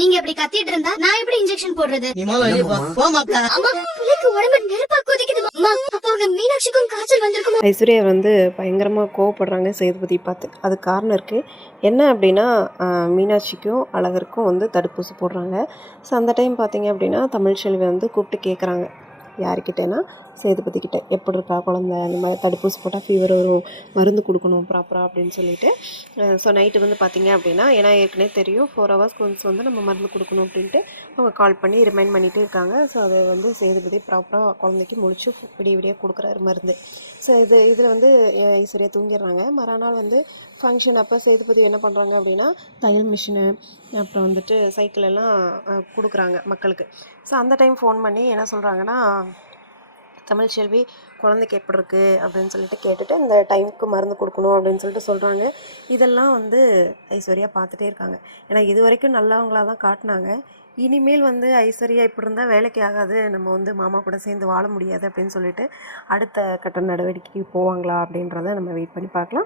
நீங்க இப்படி கத்திட்டு இருந்தா நான் எப்படி இன்ஜெக்ஷன் போடுறது? மீனாட்சிக்கும் காய்ச்சல் வந்திருக்குமா? ஐஸ்வர்யா வந்து பயங்கரமாக கோவப்படுறாங்க சேதுபதி பார்த்து. அது காரணம் இருக்குது. என்ன அப்படின்னா மீனாட்சிக்கும் அழகருக்கும் வந்து தடுப்பூசி போடுறாங்க. ஸோ அந்த டைம் பார்த்தீங்க அப்படின்னா தமிழ்ச்செல்வி வந்து கூப்பிட்டு கேட்குறாங்க. யார்கிட்டனா சேதுபதிக்கிட்ட, எப்படி இருக்கா குழந்தை, அந்த மாதிரி தடுப்பூசி போட்டால் ஃபீவர் வரும், மருந்து கொடுக்கணும் ப்ராப்பராக அப்படின்னு சொல்லிட்டு. ஸோ நைட்டு வந்து பார்த்திங்க அப்படின்னா, ஏன்னா ஏற்கனவே தெரியும் 4 ஹவர்ஸ் ஒன்ஸ் வந்து நம்ம மருந்து கொடுக்கணும் அப்படின்ட்டு அவங்க கால் பண்ணி ரிமைண்ட் பண்ணிகிட்டே இருக்காங்க. ஸோ அதை வந்து சேதுபதி ப்ராப்பராக குழந்தைக்கு முழிச்சு விடிய விடிய கொடுக்குறாரு மருந்து. ஸோ இதில் வந்து ஐஸ்வர்யா தூங்கிடுறாங்க. மறுநாள் வந்து ஃபங்க்ஷன் அப்போ சேதுபதி என்ன பண்ணுறாங்க அப்படின்னா தையல் மிஷினு, அப்புறம் வந்துட்டு சைக்கிள் எல்லாம் கொடுக்குறாங்க மக்களுக்கு. ஸோ அந்த டைம் ஃபோன் பண்ணி என்ன சொல்கிறாங்கன்னா, தமிழ்ச்செல்வி குழந்தைக்கு எப்படி இருக்குது அப்படின்னு சொல்லிட்டு கேட்டுட்டு இந்த டைமுக்கு மருந்து கொடுக்கணும் அப்படின்னு சொல்லிட்டு சொல்கிறாங்க. இதெல்லாம் வந்து ஐஸ்வர்யா பார்த்துட்டே இருக்காங்க. ஏன்னா இது வரைக்கும் நல்லவங்களாக தான் காட்டினாங்க. இனிமேல் வந்து ஐஸ்வர்யா இப்படி இருந்தால் வேலைக்கு ஆகாது, நம்ம வந்து மாமா கூட சேர்ந்து வாழ முடியாது அப்படின்னு சொல்லிட்டு அடுத்த கட்ட நடவடிக்கைக்கு போவாங்களா அப்படின்றத நம்ம வெயிட் பண்ணி பார்க்கலாம்.